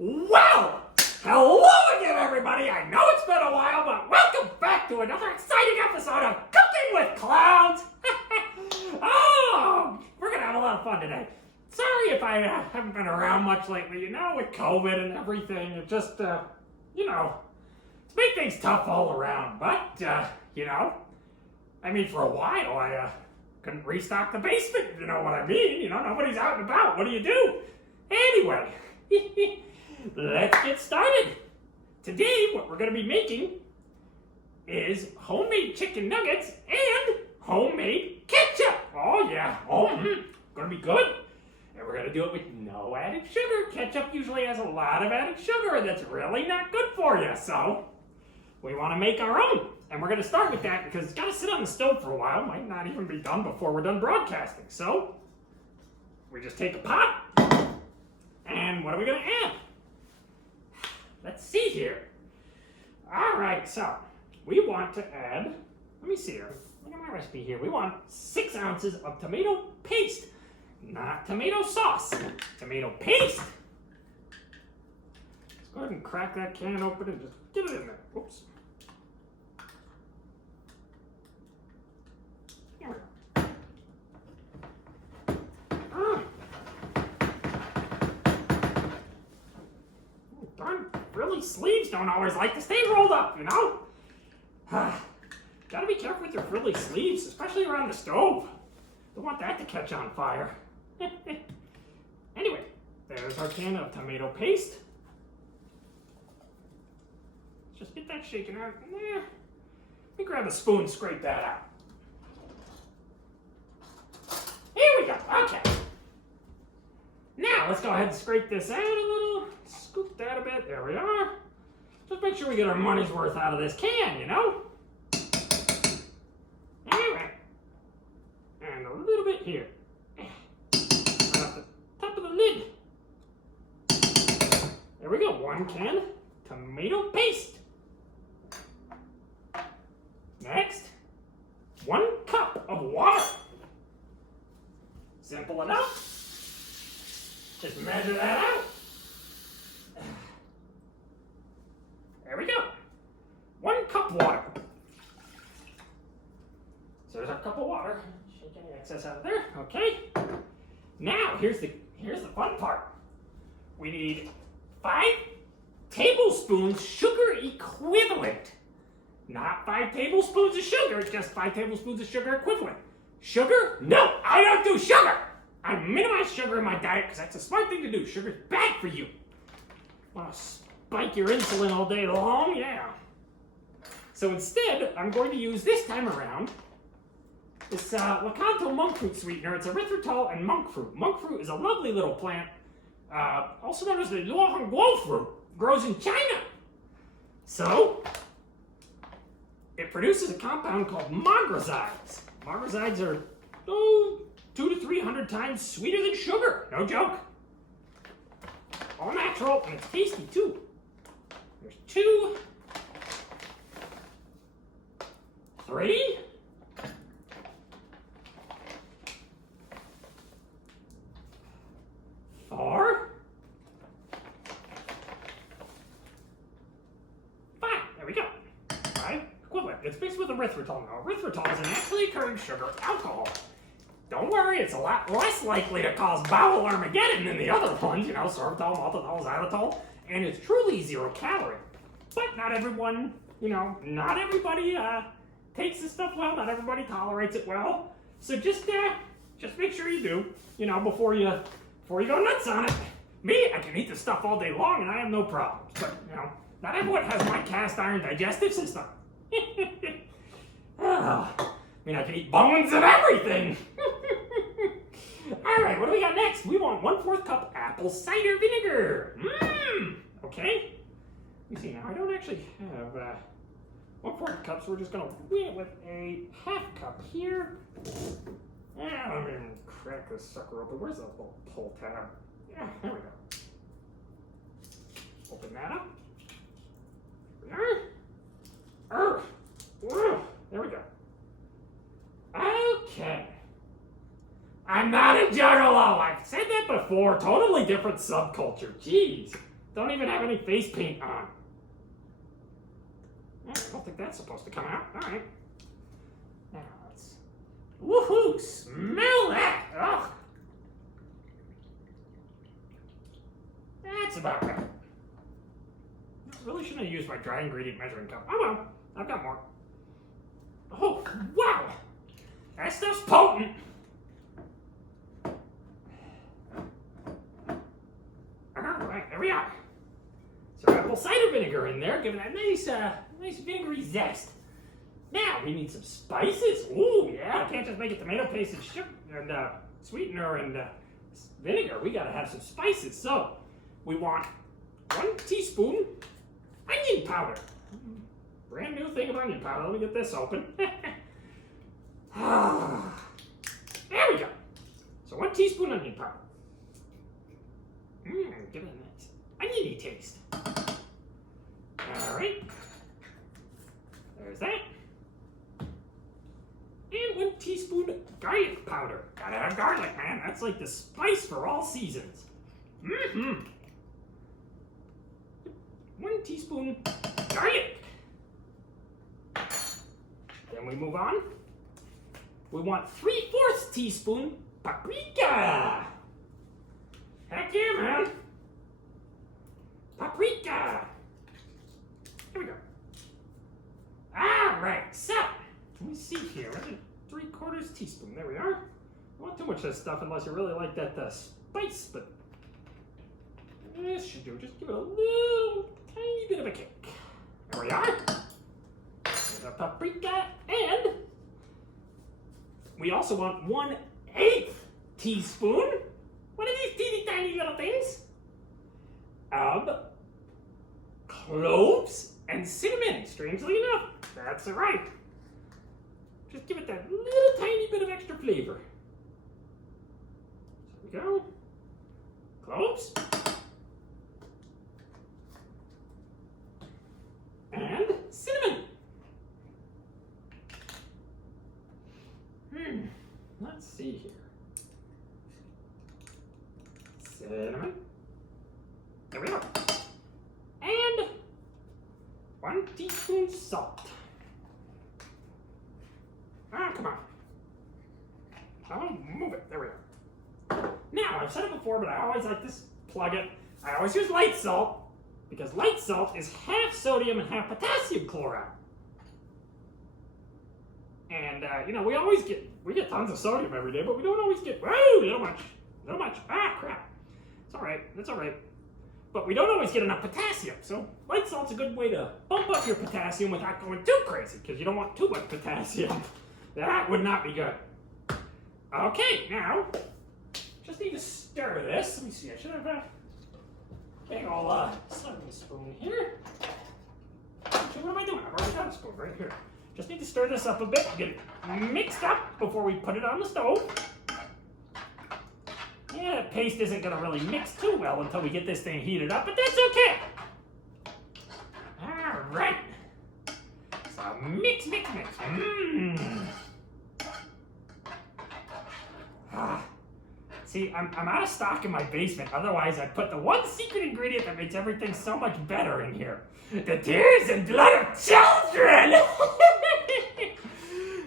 Well, hello again, everybody. I know it's been a while, but welcome back to another exciting episode of Cooking with Clowns. Oh, we're going to have a lot of fun today. Sorry if I haven't been around much lately, with COVID and everything. It just, it's made things tough all around. But, for a while, I couldn't restock the basement, you know what I mean? Nobody's out and about. What do you do? Anyway, let's get started. Today, what we're going to be making is homemade chicken nuggets and homemade ketchup. Oh, yeah. Going to be good. And we're going to do it with no added sugar. Ketchup usually has a lot of added sugar, and that's really not good for you. So, we want to make our own. And we're going to start with that because it's got to sit on the stove for a while. Might not even be done before we're done broadcasting. So, we just take a pot. And what are we going to add? Let's see here. All right, so we want to add, let me see here. Look at my recipe here. We want 6 ounces of tomato paste, not tomato sauce, tomato paste. Let's go ahead and crack that can open and just get it in there. Oops. There we go. Darn, frilly sleeves don't always like to stay rolled up, Gotta be careful with your frilly sleeves, especially around the stove. Don't want that to catch on fire. Anyway, there's our can of tomato paste. Let's just get that shaken out. Let me grab a spoon and scrape that out. Here we go, okay. Now, let's go ahead and scrape this out a little. Scoop that a bit. There we are. Just make sure we get our money's worth out of this can, Anyway. And a little bit here. Right off the top of the lid. There we go. 1 can tomato paste. Next, 1 cup of water. Simple enough. Just measure that out. There we go. 1 cup water. So there's our cup of water. Shake any excess out of there. Okay. Now here's the fun part. We need 5 tablespoons sugar equivalent. Not 5 tablespoons of sugar, just 5 tablespoons of sugar equivalent. Sugar? No, I don't do sugar. I minimize sugar in my diet because that's a smart thing to do. Sugar's bad for you. Want to spike your insulin all day long? Yeah. So instead, I'm going to use this time around this Lakanto monk fruit sweetener. It's erythritol and monk fruit. Monk fruit is a lovely little plant, also known as the Luohanguo fruit. Grows in China. So, it produces a compound called magrazides. Magrazides are, 200 to 300 times sweeter than sugar. No joke. All natural, and it's tasty too. There's 2, 3, 4, 5. There we go. 5 equivalent. It's mixed with erythritol now. Erythritol is a naturally occurring sugar alcohol. Don't worry, it's a lot less likely to cause bowel Armageddon than the other ones, sorbitol, maltitol, xylitol, and it's truly 0 calorie. But not everyone, not everybody takes this stuff well, not everybody tolerates it well. So just make sure you do, before you go nuts on it. Me, I can eat this stuff all day long and I have no problems. But, not everyone has my cast iron digestive system. I can eat bones and everything. All right, what do we got next? We want 1/4 cup apple cider vinegar. Okay. Let me see now. I don't actually have 1/4 cup, so we're just gonna weigh it with a 1/2 cup here. Let me crack this sucker open. Where's the little pull tab? Yeah, there we go. Open that up. There we go. Okay. I'm not a juggalo. I've said that before. Totally different subculture. Jeez. don't even have any face paint on. I don't think that's supposed to come out. All right. Now let's. Woohoo! Smell that! Ugh. That's about right. I really shouldn't have used my dry ingredient measuring cup. Oh well, I've got more. Oh, wow! That stuff's potent! Alright, there we are. So apple cider vinegar in there, giving that nice vinegary zest. Now, we need some spices. Ooh, yeah, I can't just make a tomato paste and sugar and sweetener and vinegar. We gotta have some spices. So, we want 1 teaspoon onion powder. Brand new thing of onion powder. Let me get this open. There we go. So 1 teaspoon onion powder. Give it a nice oniony taste. All right. There's that. And 1 teaspoon garlic powder. Gotta have garlic, man. That's like the spice for all seasons. 1 teaspoon garlic. Then we move on. We want 3/4 teaspoon paprika. Heck yeah, man. Paprika. Here we go. All right, so let me see here. 3/4 teaspoon. There we are. Don't want too much of this stuff unless you really like that spice, but this should do. Just give it a little tiny bit of a kick. There we are. There's our paprika, and we also want 1/8 teaspoon. One of these teeny tiny little things of cloves and cinnamon. Strangely enough, that's right. Just give it that little tiny bit of extra flavor. There we go. Cloves. And cinnamon. Let's see here. Cinnamon. There we go. And 1 teaspoon salt. Come on. Oh, move it. There we go. Now, I've said it before, but I always like to plug it. I always use light salt because light salt is half sodium and half potassium chloride. And, we get tons of sodium every day, but we don't always get, whoa, little much. Crap. It's all right. That's all right. But we don't always get enough potassium. So light salt's a good way to bump up your potassium without going too crazy, because you don't want too much potassium. That would not be good. Okay, now, just need to stir this. Let me see. I should have a big old serving spoon here. Actually, what am I doing? I've already got a spoon right here. Just need to stir this up a bit, get it mixed up before we put it on the stove. Yeah, that paste isn't going to really mix too well until we get this thing heated up, but that's okay. All right. So mix. See, I'm out of stock in my basement. Otherwise, I'd put the one secret ingredient that makes everything so much better in here. The tears and blood of children!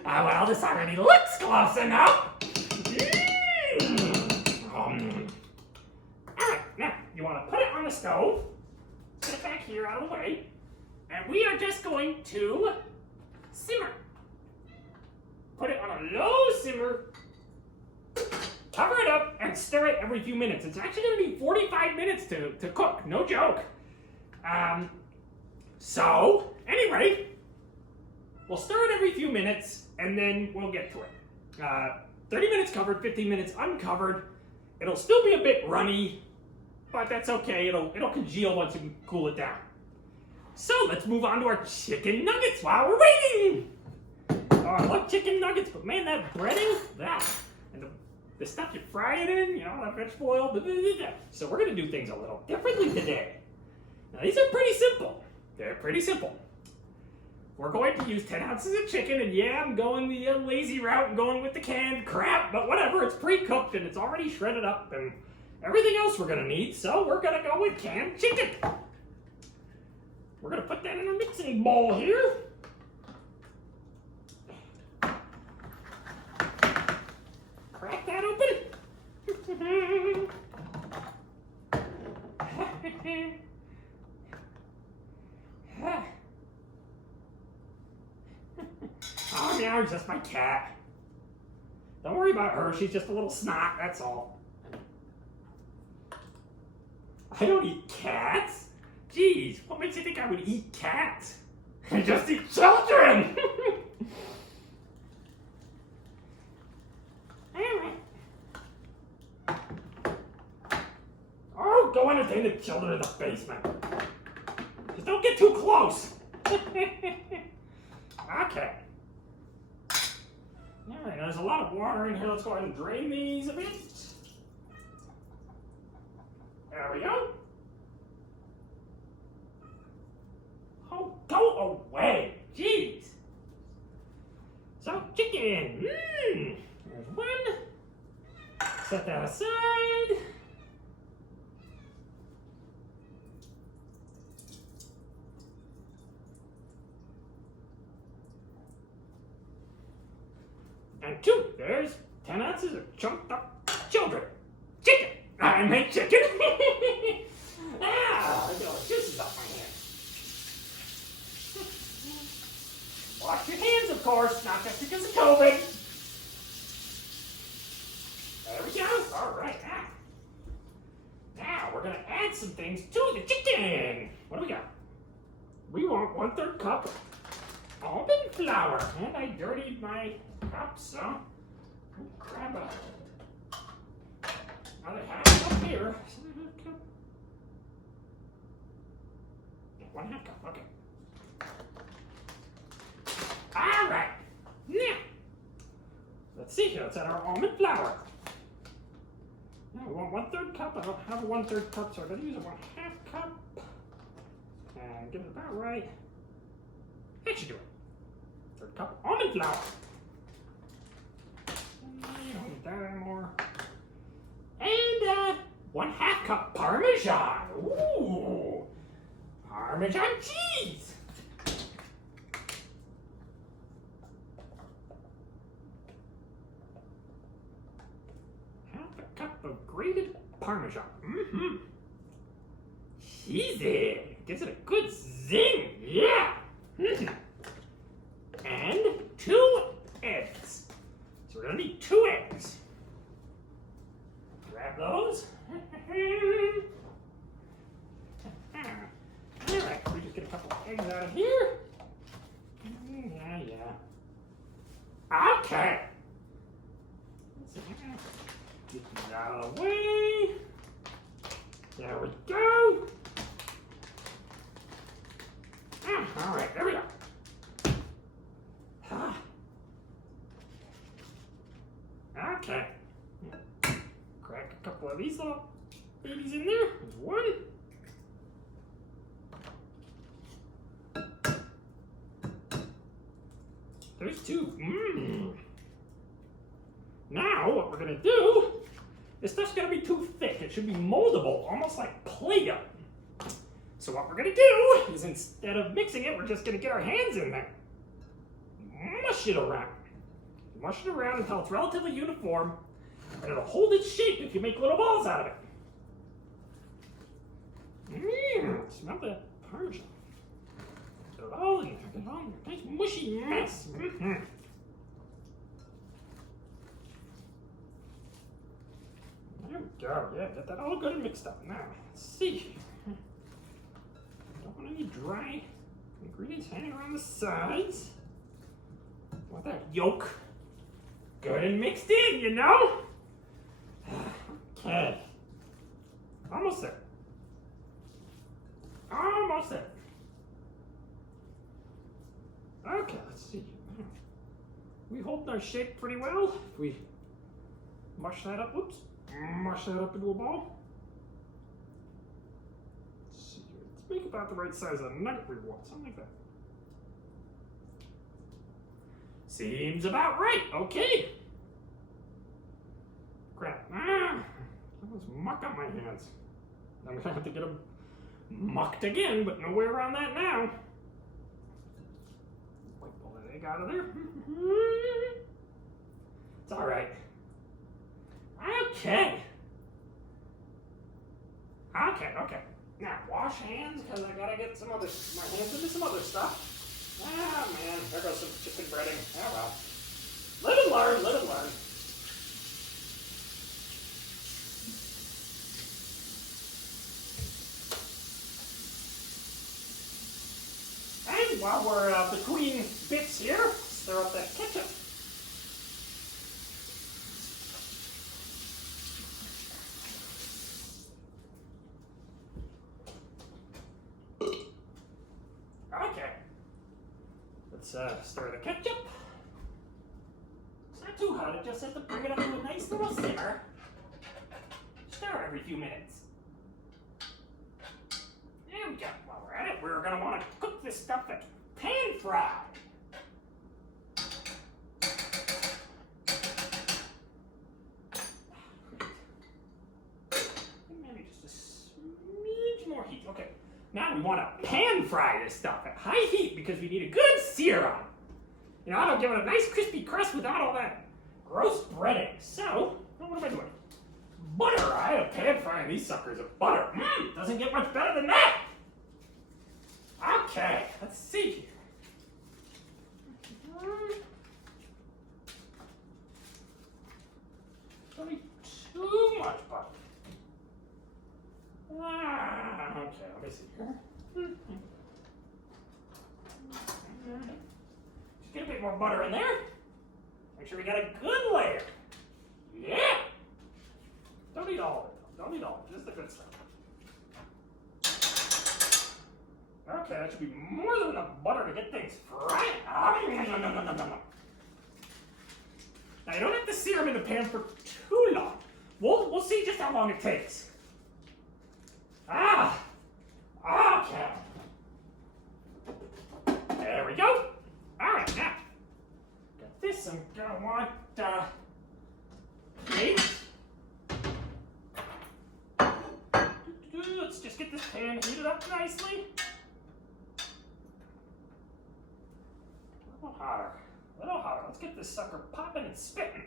Well, this already looks close enough. Alright, now, you want to put it on the stove. Put it back here out of the way. And we are just going to simmer. Put it on a low simmer. Cover it up and stir it every few minutes. It's actually going to be 45 minutes to cook. No joke. So, anyway, we'll stir it every few minutes, and then we'll get to it. 30 minutes covered, 15 minutes uncovered. It'll still be a bit runny, but that's okay. It'll congeal once you cool it down. So, let's move on to our chicken nuggets while we're waiting. Oh, I love chicken nuggets, but man, that breading, and the stuff you fry it in, that vegetable oil, blah, blah, blah, blah. So we're going to do things a little differently today. Now, these are pretty simple. They're pretty simple. We're going to use 10 ounces of chicken, and yeah, I'm going the lazy route and going with the canned crap, but whatever, it's pre-cooked and it's already shredded up, and everything else we're gonna need, so we're gonna go with canned chicken. We're gonna put that in a mixing bowl here. Crack that open. Oh, meow, just my cat. Don't worry about her, she's just a little snot, that's all. I don't eat cats. Jeez, what makes you think I would eat cats? I just eat children! Oh, go entertain the children in the basement. Just don't get too close. Okay. Alright, there's a lot of water in here. Let's go ahead and drain these a bit. There we go. Oh, go away. Jeez. So, chicken. There's one. Set that aside. And two, there's 10 ounces of chunked up children. Chicken! I meant chicken! Ah, look at all the juices up my hands. Wash your hands, of course, not just because of COVID. There we go. All right, now we're going to add some things to the chicken. What do we got? We want 1/3 cup almond flour. And I dirtied my cup, so we'll grab another half cup here. 1/2 cup, okay. All right, now let's see here. Let's add our almond flour. Now we want 1/3 cup. I don't have a 1/3 cup, so I'm going to use a 1/2 cup and give it about right. That should do it. 1/3 cup almond flour. Don't need that anymore. And 1/2 cup Parmesan. Ooh, Parmesan cheese. 1/2 cup of grated Parmesan. Cheesy. Gives it a good zing. Yeah. And 2 eggs. So we're gonna need 2 eggs. Grab those. Alright, we just get a couple of eggs out of here. Yeah. Okay. Get these out of the way. There we go. Alright, there we go. Okay. Crack a couple of these little babies in there. There's one. There's 2. Now, what we're going to do, this stuff's going to be too thick. It should be moldable, almost like Play-Doh. So what we're going to do is instead of mixing it, we're just going to get our hands in there. Mush it around. Mush it around until it's relatively uniform, and it'll hold its shape if you make little balls out of it. Smell that Parmesan. Get it all in there. Get it all in there. Nice mushy mess. There we go. Yeah, get that all good and mixed up. Now, let's see. Don't want any dry ingredients hanging around the sides. Want that yolk good and mixed in, you know? Okay. Almost there. Almost there. Okay, let's see. We hold our shape pretty well. If we mush that up, mush that up into a ball. Let's see here. Let's make about the right size of the nugget we want, something like that. Seems about right. Okay. Crap. There's muck on my hands. I'm gonna have to get them mucked again, but no way around that now. Wipe all that egg out of there. It's all right. Okay. Okay. Now wash hands because I gotta get my hands into some other stuff. Ah man, there goes some chicken breading. Oh well. Live and learn. And while we're between bits here, stir up that ketchup. Okay. Let's stir the ketchup. It's not too hot, it just has to bring it up to a nice little simmer. Stir every few minutes. There we go. While we're at it, we're going to want to cook this stuff at pan fry. Maybe just a smidge more heat. Okay. Now we want to pan fry this stuff at high heat because we need a good sear on it. You know, I don't give it a nice crispy crust without all that gross breading. So, what am I doing? Butter. I had a pan frying these suckers with butter. Doesn't get much better than that. Okay, let's see here. Don't need too much butter. Okay, let me see here. Just get a bit more butter in there. Make sure we got a good layer. Yeah. Don't need all of it. Don't need all of it. Just the good stuff. Okay, that should be more than enough butter to get things fried. Now you don't have to sear them in the pan for too long. We'll see just how long it takes. Okay. There we go. All right, now got this. I'm gonna want eggs. Let's just get this pan heated up nicely. A little hotter. Let's get this sucker popping and spitting.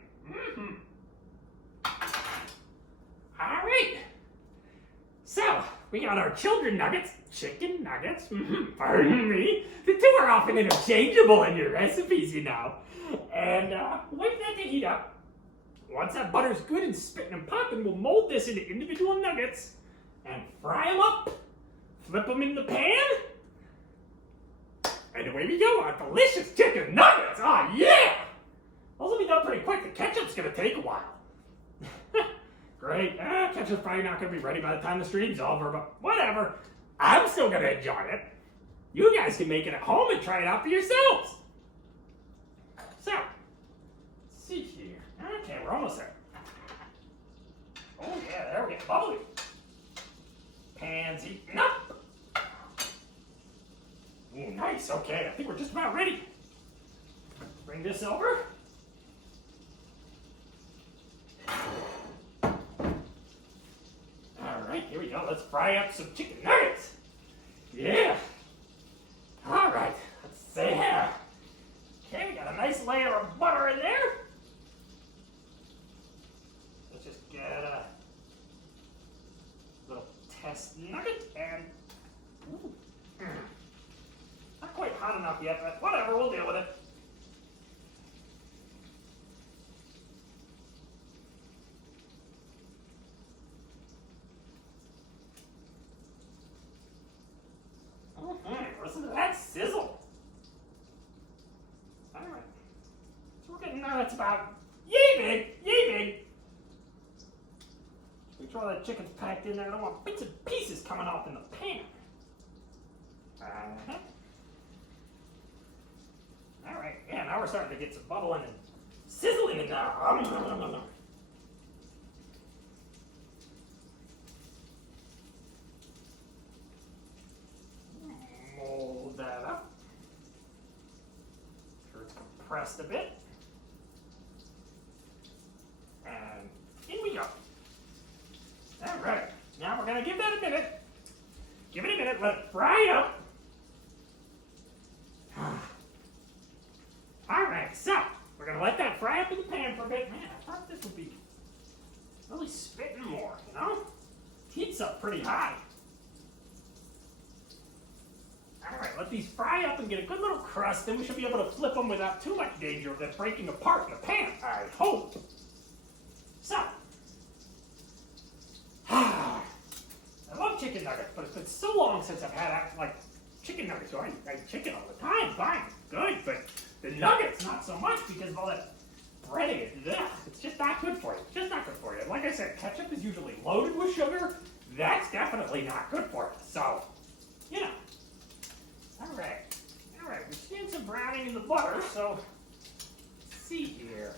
All right. So, we got our chicken nuggets. Pardon me. The two are often interchangeable in your recipes, you know. And wait for that to heat up. Once that butter's good and spitting and popping, we'll mold this into individual nuggets and fry them up. Flip them in the pan. And away we go, our delicious chicken nuggets! Oh yeah! Those will be done pretty quick. The ketchup's gonna take a while. Great. Ketchup's probably not gonna be ready by the time the stream's over, but whatever. I'm still gonna enjoy it. You guys can make it at home and try it out for yourselves. So, let's see here. Okay, we're almost there. Oh yeah, there we go. Bubbly. Pan's heating up. Ooh, nice. Okay, I think we're just about ready. Bring this over. All right, here we go. Let's fry up some chicken nuggets. Yeah. All right, let's see here. Okay, we got a nice layer of butter in there. Let's just get a little test nugget and... Ooh. Not quite hot enough yet, but whatever, we'll deal with it. Listen to that sizzle. All right. So we're getting that's about yay big. Make sure all that chicken's packed in there. I don't want bits and pieces coming off in the pan. All right, yeah, now we're starting to get some bubbling and sizzling in there. Mold that up. Sure it's compressed a bit. And in we go. Give it a minute, let it fry up. Alright, so we're gonna let that fry up in the pan for a bit. Man, I thought this would be really spitting more, you know? Heat's up pretty high. Alright, let these fry up and get a good little crust, then we should be able to flip them without too much danger of them breaking apart in the pan, I hope. So, I love chicken nuggets, but it's been so long since I've had like chicken nuggets. So I eat chicken all the time, fine, good, but the nuggets not so much because of all that breading. It's just not good for you. It's just not good for you. Like I said, ketchup is usually loaded with sugar. That's definitely not good for you. So, you know. Alright, we're seeing some browning in the butter, so let's see here.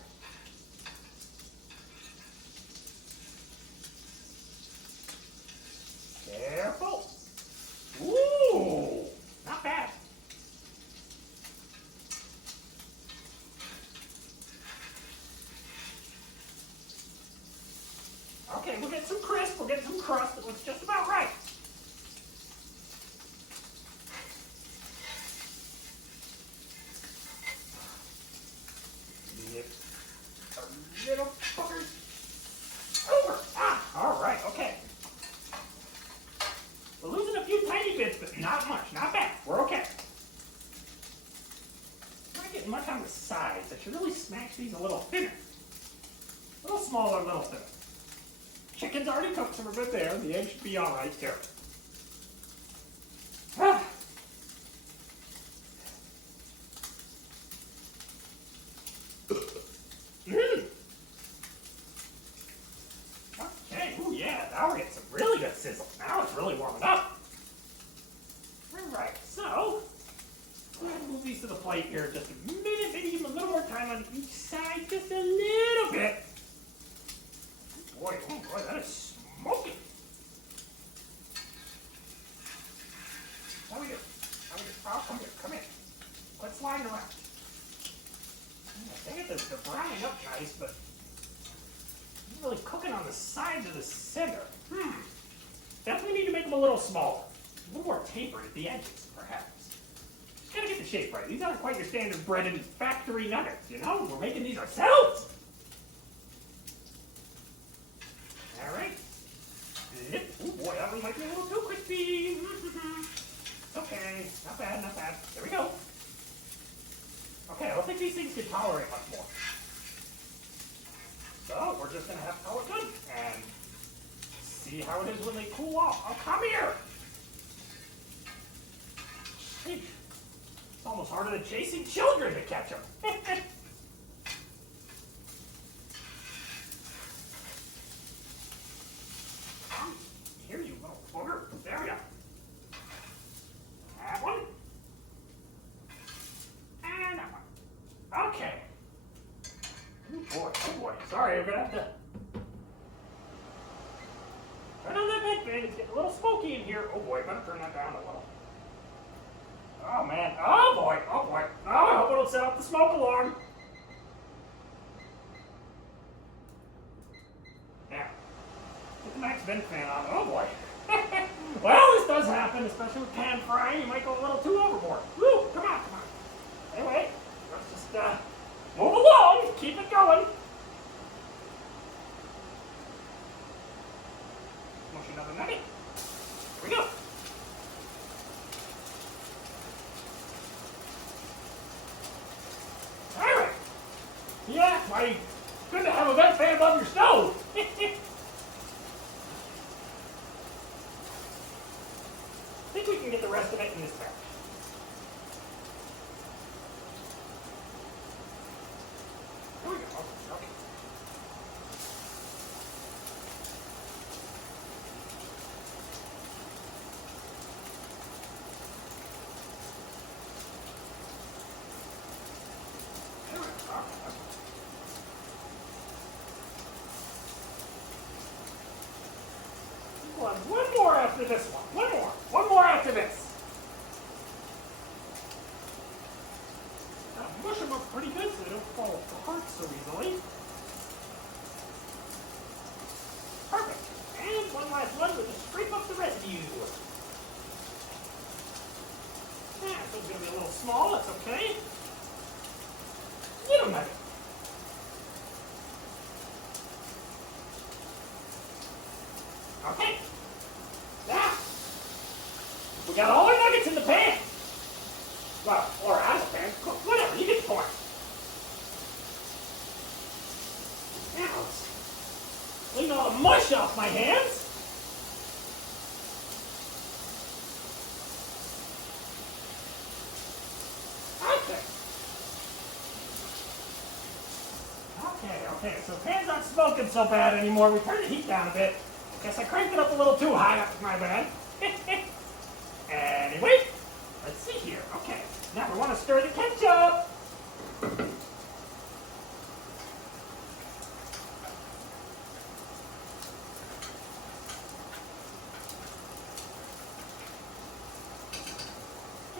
Careful. Ooh, not bad. Okay, we'll get some crisp, we'll get some crust. It looks just about right. Little fuckers. Over. All right, okay. We're losing a few tiny bits, but not much. Not bad. We're okay. I'm not getting much on the sides. I should really smash these a little thinner. A little smaller, a little thinner. Chicken's already cooked, so we're good there. The egg should be all right there. Okay, ooh yeah, now we're getting some really good sizzle. Now it's really warming up. Alright, so I'm going to move these to the plate here in just a minute, maybe give them a little more time on each side, just a little bit. Oh boy, that is smoking. How we do? Oh, come here. Quit sliding around. I think they're browning up nice, but not really cooking on the sides of the center. Definitely need to make them a little smaller. A little more tapered at the edges, perhaps. Just gotta get the shape right. These aren't quite your standard breaded factory nuggets, you know? We're making these ourselves! Alright. Oh boy, that one might be a little too crispy. Okay, not bad, not bad. There we go. Okay, I don't think these things can tolerate much more. So, we're just going to have to call it good and see how it is when they cool off. Oh, come here! Sheesh. It's almost harder than chasing children to catch them. Here, you little booger. There we go. That one. And that one. Okay. Oh boy. Sorry, I'm going to have to turn on that vent fan. It's getting a little smoky in here. Oh boy, better turn that down a little. Oh man. Oh boy. Oh, I hope it'll set off the smoke alarm. Now, get the max vent fan on. Oh boy. Well, this does happen, especially with pan frying. You might go a little too overboard. Woo, come on. Anyway, let's just move along. Keep it going. Mush another nugget. Here we go. All right. Yeah, why? Good to have a vent fan above your stove. I think we can get the rest of it in this batch. Here we go. Okay. There we go. Okay. One more after this one. One more after this. Gotta mush them up pretty good so they don't fall apart so easily. Perfect. And one last one, we'll just scrape up the residue. It's gonna be a little small, that's okay. Little nugget. Okay. Now, we got all our nuggets in the pan. Well, or out of the pan, whatever, you get the point. Now, let's clean all the mush off my hands. Okay, so the pan's not smoking so bad anymore. We turned the heat down a bit. Guess I cranked it up a little too high, that's my bad. Anyway, let's see here. Okay, now we want to stir the ketchup.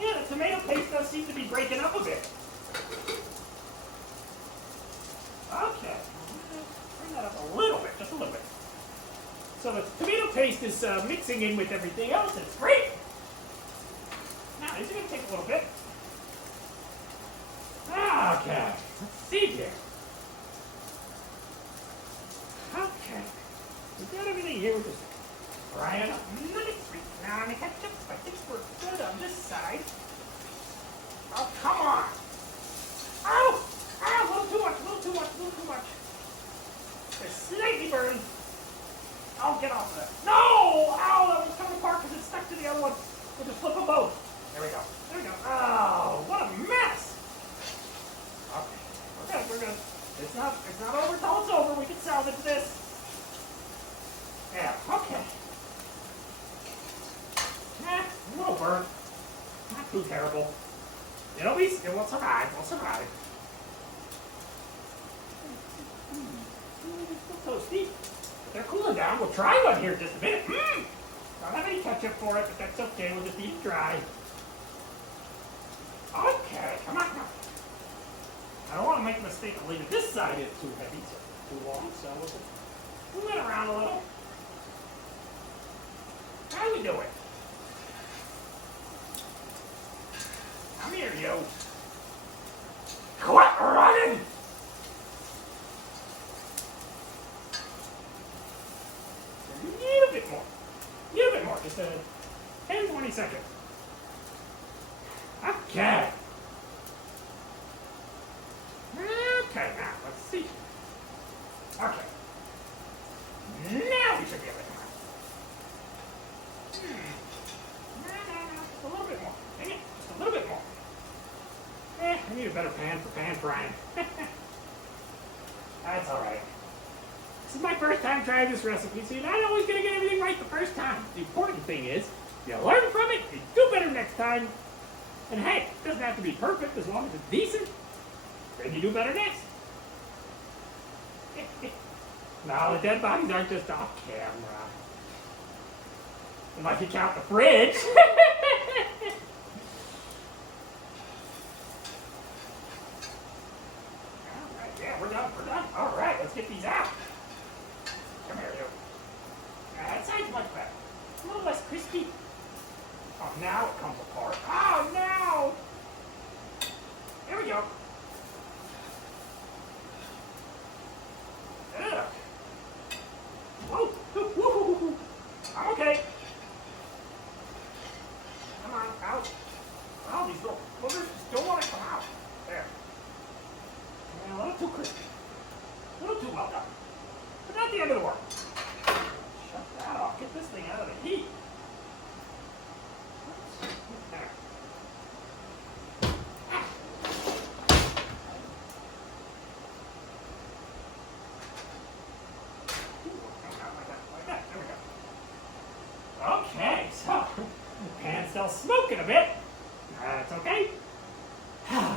Yeah, the tomato paste does seem to be breaking up a bit. Okay, turn that up a little bit, just a little bit. So the tomato paste is mixing in with everything else, and it's great. Now, this is going to take a little bit. Okay, let's see here. Okay, we got everything here. We're just frying up nuggets right now on the ketchup. I think we're good on this side. Oh, come on. Oh! Ah, a little too much, a little too much, a little too much. It's slightly burned. Oh, get off of that. No! Ow, that one's coming apart because it's stuck to the other one. We'll just flip them both. There we go. There we go. Oh, what a mess. Okay, we're good, we're good. It's not over until it's over. We can salvage this. Yeah, okay. A little burnt. Not too terrible. It will survive, we'll survive. Still toasty. But they're cooling down. We'll try one here in just a minute. Don't have any ketchup for it, but that's okay. We'll just eat it dry. Okay, come on, come on. I don't want to make a mistake of leaving this side is too heavy, so too long, so we'll just move it around a little. How we doing? Come here, you. Quit running! A little bit more. A little bit more. Just 10, 20 seconds. Okay. Okay, now, let's see. Okay. Now we should be able to come out. Just a little bit more. Dang it. Just a little bit more. I need a better pan for pan frying. That's alright. This is my first time trying this recipe, so you're not always going to get everything right the first time. The important thing is, you learn from it, you do better next time. And hey, it doesn't have to be perfect as long as it's decent. Then you do better next. No, the dead bodies aren't just off camera. Unless you count the fridge. Alright, yeah, we're done, we're done. Alright, let's get these out. Come here, you. That side's much better. A little less crispy. Oh, now it comes apart. Oh, no! There we go. Ugh. Whoa. Woo. I'm okay. Come on, out. Oh, these little boogers still want to come out. There. Yeah, a little too crispy. A little too well done. But not the end of the world. Shut that off. Get this thing out of the heat. There. Okay, so the pan's still smoking a bit. That's okay. I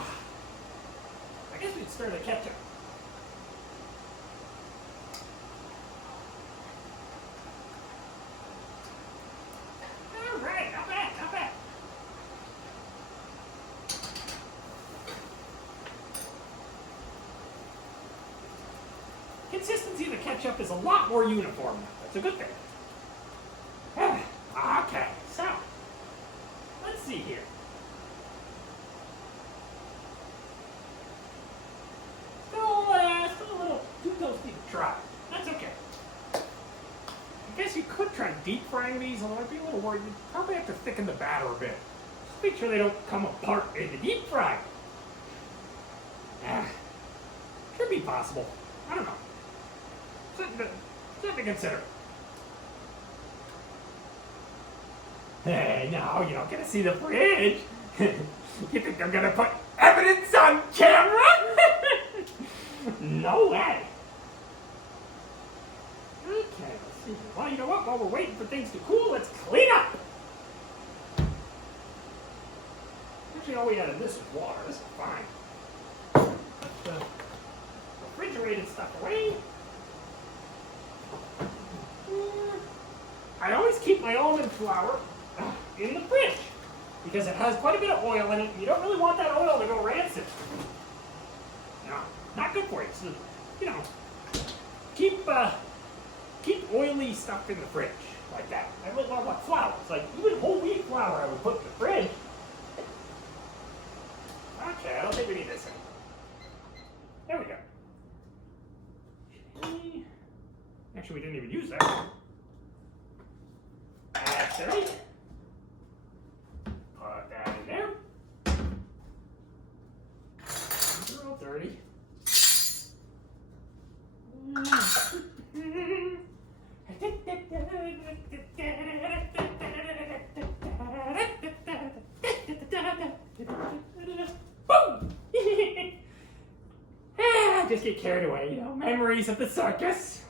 guess we'd stir the ketchup. All right, not bad, not bad. Consistency of the ketchup is a lot more uniform now. That's a good thing. Okay, so let's see here. frying these, although I'd be a little worried. You probably have to thicken the batter a bit. Just make sure they don't come apart in the deep fry. Could be possible. I don't know. Something to consider. Hey, no, you don't get to see the fridge. You think I'm gonna put evidence on camera? No way. Okay, let's see. Well, you know what? While we're waiting for things to cool, let's clean up. Actually, all we added this was water. This is fine. Put the refrigerated stuff away. I always keep my almond flour in the fridge because it has quite a bit of oil in it. You don't really want that oil to go rancid. No, not good for you. So, you know, keep oily stuff in the fridge like that. I would love like flour. It's like even whole wheat flour I would put in the fridge. Okay, I don't think we need this anymore. There we go. Okay. Actually, we didn't even use that. That's right. Put that in there. They're all dirty. Just get carried away, you know, memories of the circus.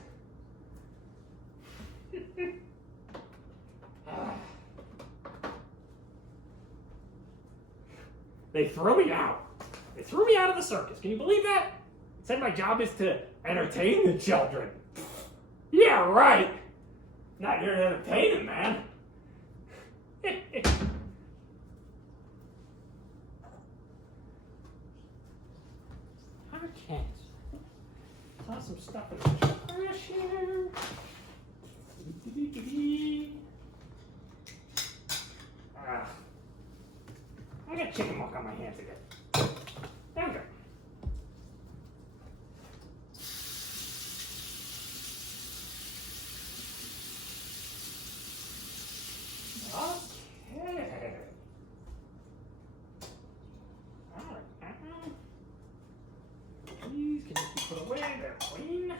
They threw me out. They threw me out of the circus. Can you believe that? Said my job is to entertain the children. Yeah, right. Not here to entertain them, man. Okay. Toss some stuff in the trash here. I got chicken muck on my hands again. There we go. Okay. Alright. These can just be put away. They're clean.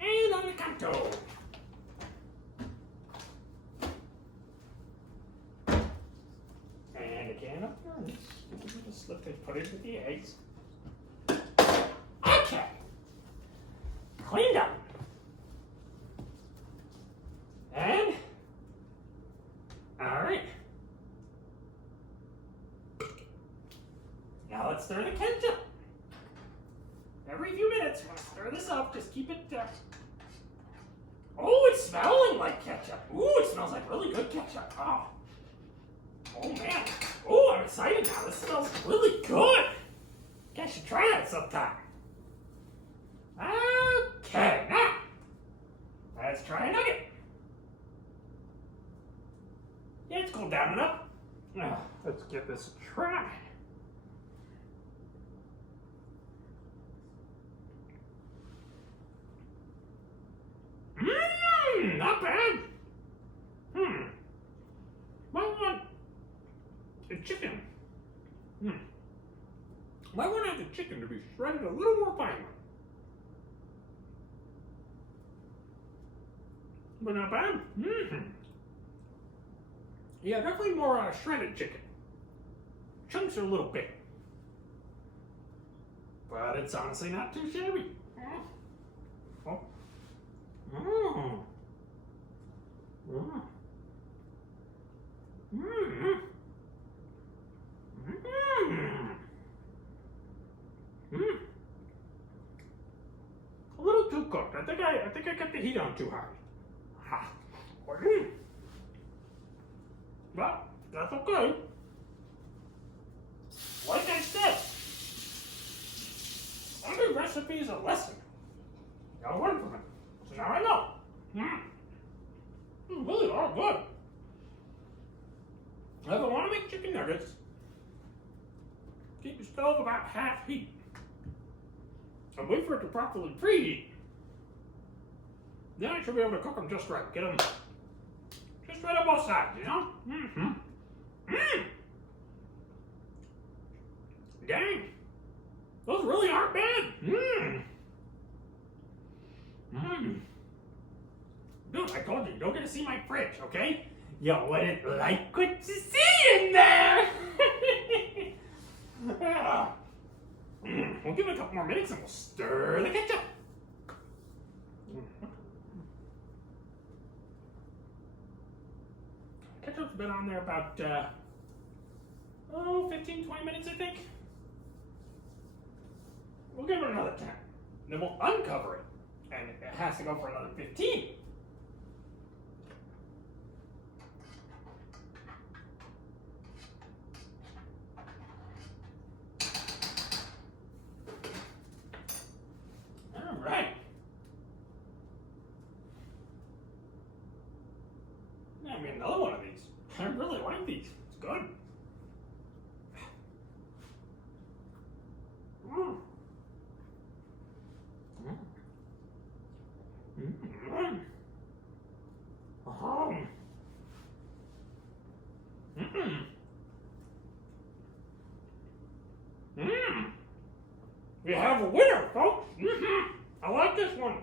And on the canto. And again up here. Just slip it, put it with the eggs. Okay. Cleaned up. And alright. Now let's stir the ketchup. Every few minutes, we're gonna stir this up. Just keep it. Oh, it's smelling like ketchup. Ooh, it smells like really good ketchup. Oh. Oh man. Oh, I'm excited now. This smells really good. I should try that sometime. Okay, now let's try a nugget. Yeah, it's cooled down enough. Now, let's give this a try. Not bad. Might want the chicken. Might want to have the chicken to be shredded a little more finely. But not bad. Yeah, definitely more shredded chicken. Chunks are a little big. But it's honestly not too shabby. Oh. A little too cooked. I think I got the heat on too high. But that's okay. Like I said, every recipe is a lesson. You gotta learn from it. So now I know. Really are good. If I want to make chicken nuggets, keep your stove about half heat. And wait for it to properly preheat. then I should be able to cook them just right. Get them just right on both sides, you know? Mm-hmm. Mmm. Dang. Those really aren't bad. Mmm. Mmm. Dude, I told you, you don't get to see my fridge, okay? You wouldn't like what you see in there. Yeah. We'll give it a couple more minutes and we'll stir the ketchup. Ketchup's been on there about, 15, 20 minutes, I think. We'll give it another 10. Then we'll uncover it. And it has to go for another 15. All right. I mean, another one of these. I really like these. It's good. Mm. Mm. Oh. Mm. Mm. We have a winner, folks. Mm-hmm. I like this one.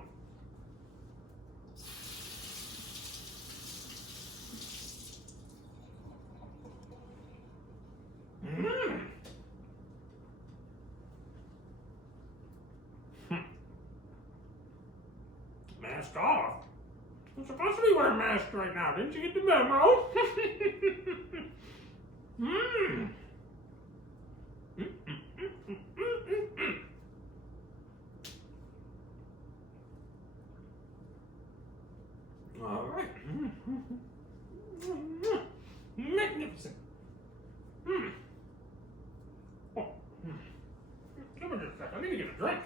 Mm. Mask off. I'm supposed to be wearing masks right now. Didn't you get the memo? Mm. All right. Magnificent. Oh. Give me just a second. I need to get a drink.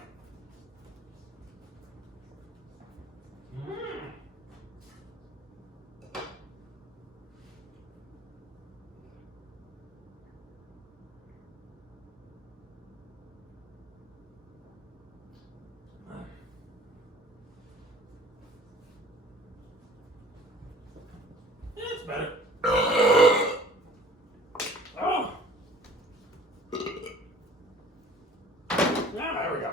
It's better. Oh. There we go.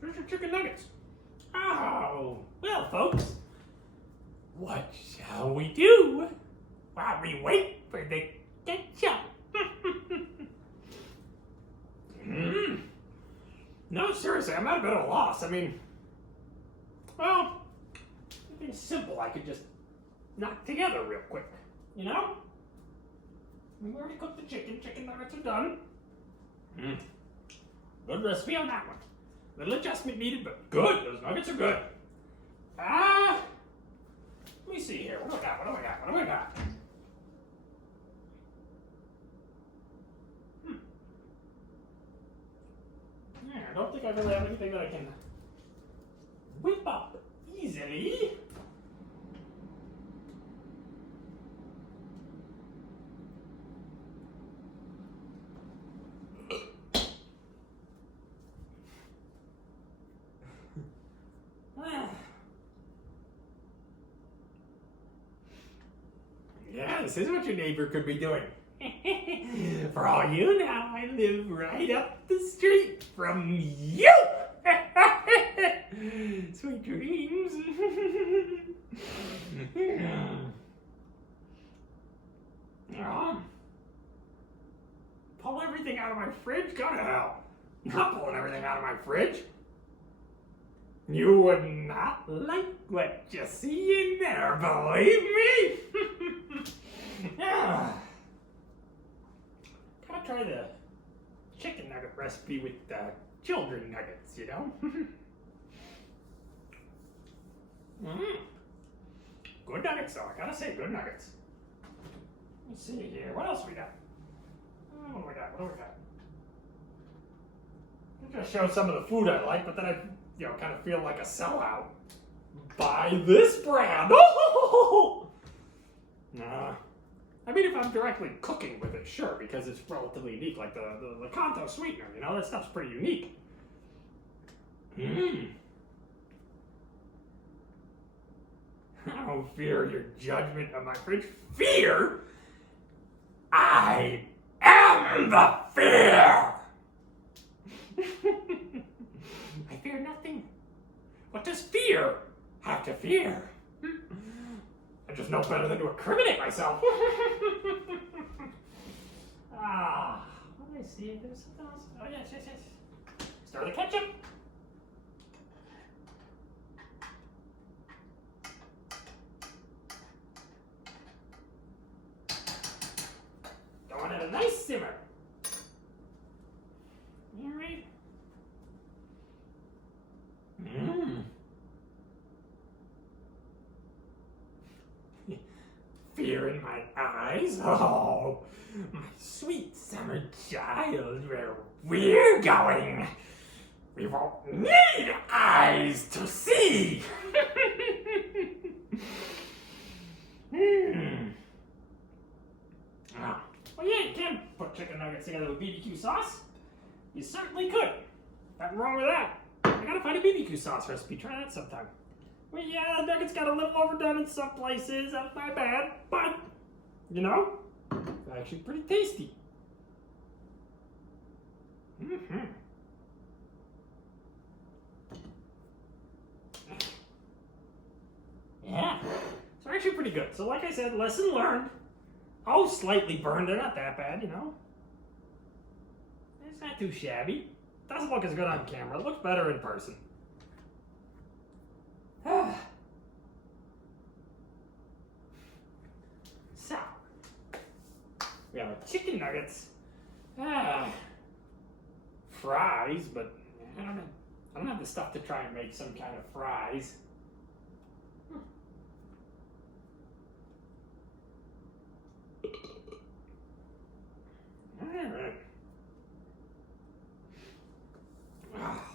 Here's your chicken nuggets. Oh, well, folks, what shall we do while we wait for the ketchup? No, seriously, I'm at a bit of a loss. I mean, well, anything simple I could just knock together real quick, you know? We already cooked the chicken. Chicken nuggets are done. Good recipe on that one. Little adjustment needed, but good. Those nuggets are good. Let me see here. What do I got? What do I got? What do I got? Yeah, I don't think I really have anything that I can whip up easily. Yeah, this is what your neighbor could be doing. For all you know, I live right up the street from you. Sweet dreams. Pull everything out of my fridge? Go to hell. Not pulling everything out of my fridge. You would not like what you see in there, believe me. Yeah. Gotta try the chicken nugget recipe with children nuggets, you know? Good nuggets, though. I gotta say, good nuggets. Let's see here. What else we got? What do we got? What do we got? I'm gonna show some of the food I like, but then I, kind of feel like a sellout. Buy this brand. Oh! Nah. I mean, if I'm directly cooking with it, sure, because it's relatively unique, like the Kanto sweetener, that stuff's pretty unique. I don't fear your judgment of my fridge. Fear? I am the fear! I fear nothing. What does fear have to fear? I just know better than to incriminate myself. What did I see? There's something else. Oh, yes. Stir the ketchup. Going at a nice simmer. All right. Fear in my eyes? Oh, my sweet summer child, where we're going, we won't need eyes to see. Well, yeah, you can put chicken nuggets together with BBQ sauce. You certainly could. Nothing wrong with that. I gotta find a BBQ sauce recipe. Try that sometime. Well, yeah, the nuggets got a little overdone in some places. That's my bad. But, you know, it's actually pretty tasty. Yeah. So actually pretty good. So like I said, lesson learned. Oh, slightly burned. They're not that bad, you know. It's not too shabby. Doesn't look as good on camera. It looks better in person. So, we have our chicken nuggets. Fries, but I don't have the stuff to try and make some kind of fries. Alright.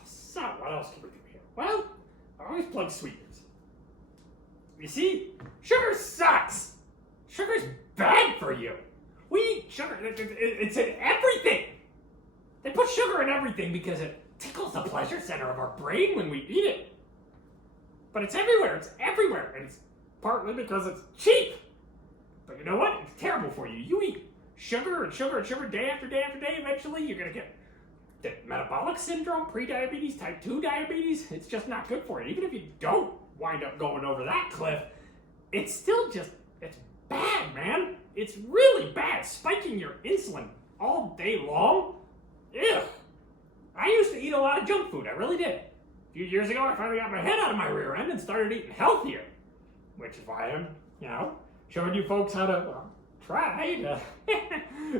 So, what else can we do here? Well, I always plug sweeteners. You see, sugar sucks. Sugar's bad for you. We eat sugar. It's in everything. They put sugar in everything because it tickles the pleasure center of our brain when we eat it. But it's everywhere. It's everywhere. And it's partly because it's cheap. But you know what? It's terrible for you. You eat sugar and sugar and sugar day after day after day. Eventually, you're going to get the metabolic syndrome, prediabetes, type 2 diabetes. It's just not good for you. Even if you don't wind up going over that cliff, it's still just, it's bad, man. It's really bad. Spiking your insulin all day long. Ugh. I used to eat a lot of junk food. I really did. A few years ago, I finally got my head out of my rear end and started eating healthier. Which is why I'm, showing you folks how to try to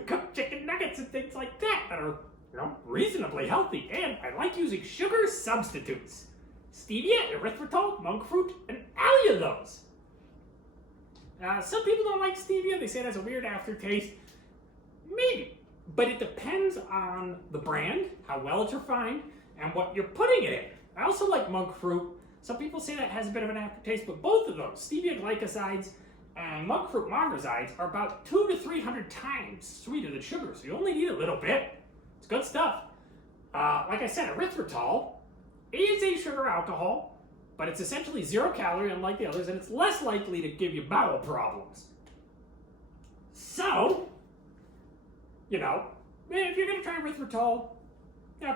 cook chicken nuggets and things like that are, reasonably healthy. And I like using sugar substitutes. Stevia, erythritol, monk fruit, and allulose. Some people don't like stevia. They say it has a weird aftertaste. Maybe. But it depends on the brand, how well it's refined, and what you're putting it in. I also like monk fruit. Some people say that has a bit of an aftertaste, but both of those, stevia glycosides and monk fruit monosides, are about 200 to 300 times sweeter than sugar, so you only need a little bit. It's good stuff. Like I said, erythritol is a sugar alcohol, but it's essentially 0 calorie, unlike the others, and it's less likely to give you bowel problems. So, if you're going to try erythritol,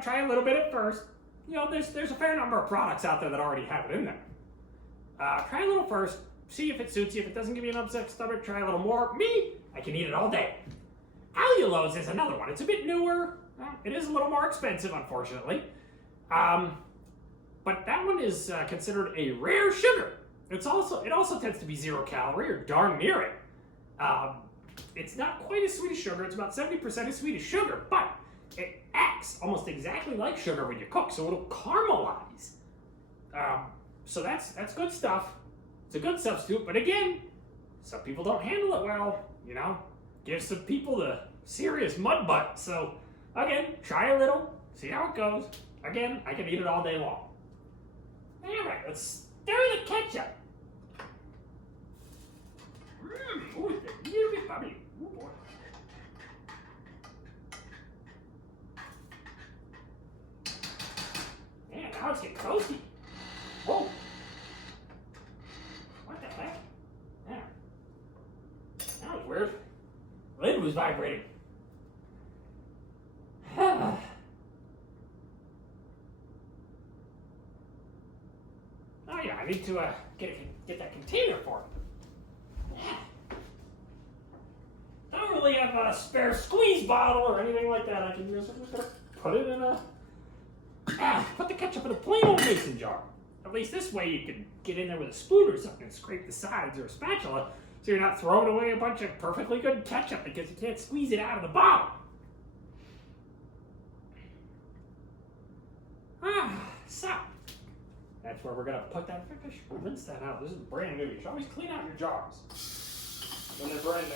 try a little bit at first. There's a fair number of products out there that already have it in there. Try a little first, see if it suits you. If it doesn't give you an upset stomach, try a little more. Me, I can eat it all day. Allulose is another one. It's a bit newer. It is a little more expensive, unfortunately. But that one is considered a rare sugar. It also tends to be 0 calorie, or darn near it. It's not quite as sweet as sugar. It's about 70% as sweet as sugar, but it acts almost exactly like sugar when you cook, so it'll caramelize. So that's good stuff. It's a good substitute, but again, some people don't handle it well. Gives some people the serious mud butt. So again, try a little, see how it goes. Again, I can eat it all day long. All right, let's stir the ketchup. Ooh, it's a little bit bubbly. Ooh, boy. And now it's getting toasty. Whoa. What the heck? Yeah. That was weird. Lid was vibrating. Oh yeah, I need to get that container for it. Yeah. Don't really have a spare squeeze bottle or anything like that. I can just put it in a put the ketchup in a plain old mason jar. At least this way you can get in there with a spoon or something and scrape the sides or a spatula, so you're not throwing away a bunch of perfectly good ketchup because you can't squeeze it out of the bottle. So that's where we're gonna put that fish. Rinse that out. This is brand new. You should always clean out your jars when they're brand new.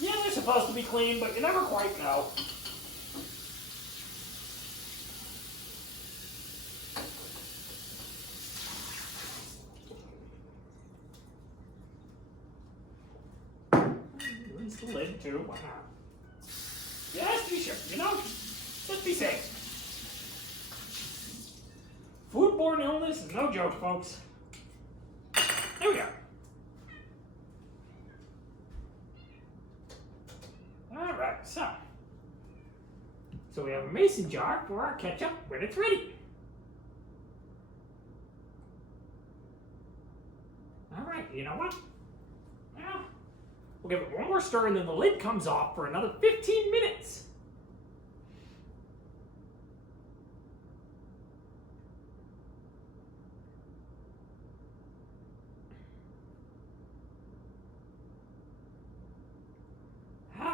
Yeah, they're supposed to be clean, but you never quite know. Rinse the lid too. Why not? Just be sure. You know, just be safe. Foodborne illness is no joke, folks. There we go. Alright, so we have a mason jar for our ketchup when it's ready. Alright, you know what? Well, we'll give it one more stir and then the lid comes off for another 15 minutes.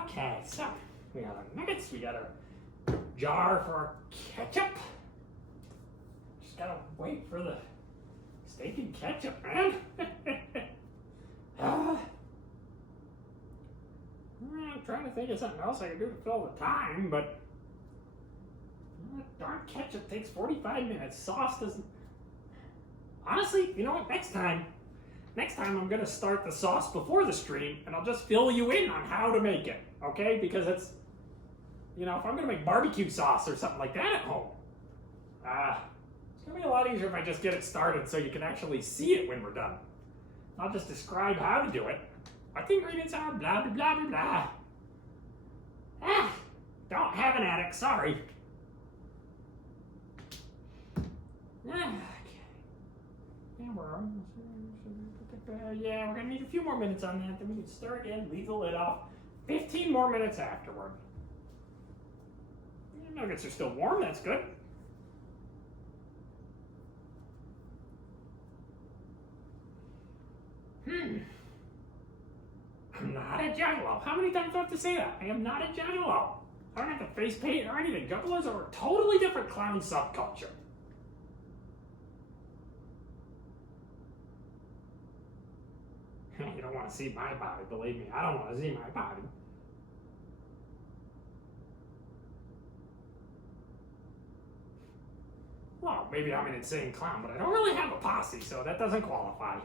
Okay, so we got our nuggets, we got our jar for our ketchup. Just gotta wait for the stinking ketchup, man. I'm trying to think of something else I can do to fill the time, but darn ketchup takes 45 minutes. Sauce doesn't. Honestly, you know what? Next time I'm gonna start the sauce before the stream, and I'll just fill you in on how to make it, okay? Because it's, you know, if I'm gonna make barbecue sauce or something like that at home, it's gonna be a lot easier if I just get it started so you can actually see it when we're done. I'll just describe how to do it. What the ingredients are, blah, blah, blah, blah, blah. Don't have an attic, sorry. Yeah, we're gonna need a few more minutes on that, then we can stir again, leave the lid off. 15 more minutes afterward. The nuggets are still warm, that's good. I'm not a juggalo. How many times do I have to say that? I am not a juggalo. I don't have to face paint or anything. Juggalos are a totally different clown subculture. You don't want to see my body, believe me. I don't want to see my body. Well, maybe I'm an insane clown, but I don't really have a posse, so that doesn't qualify.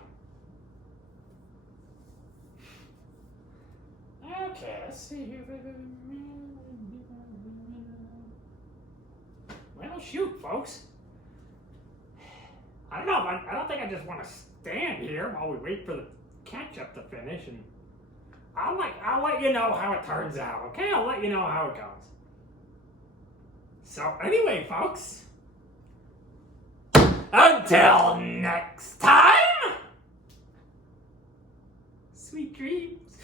Okay, let's see here. Well, shoot, folks. I don't know, I don't think I just want to stand here while we wait for the ketchup to finish, and I'll let you know how it turns out, okay? I'll let you know how it goes. So anyway, folks, until next time, sweet dreams.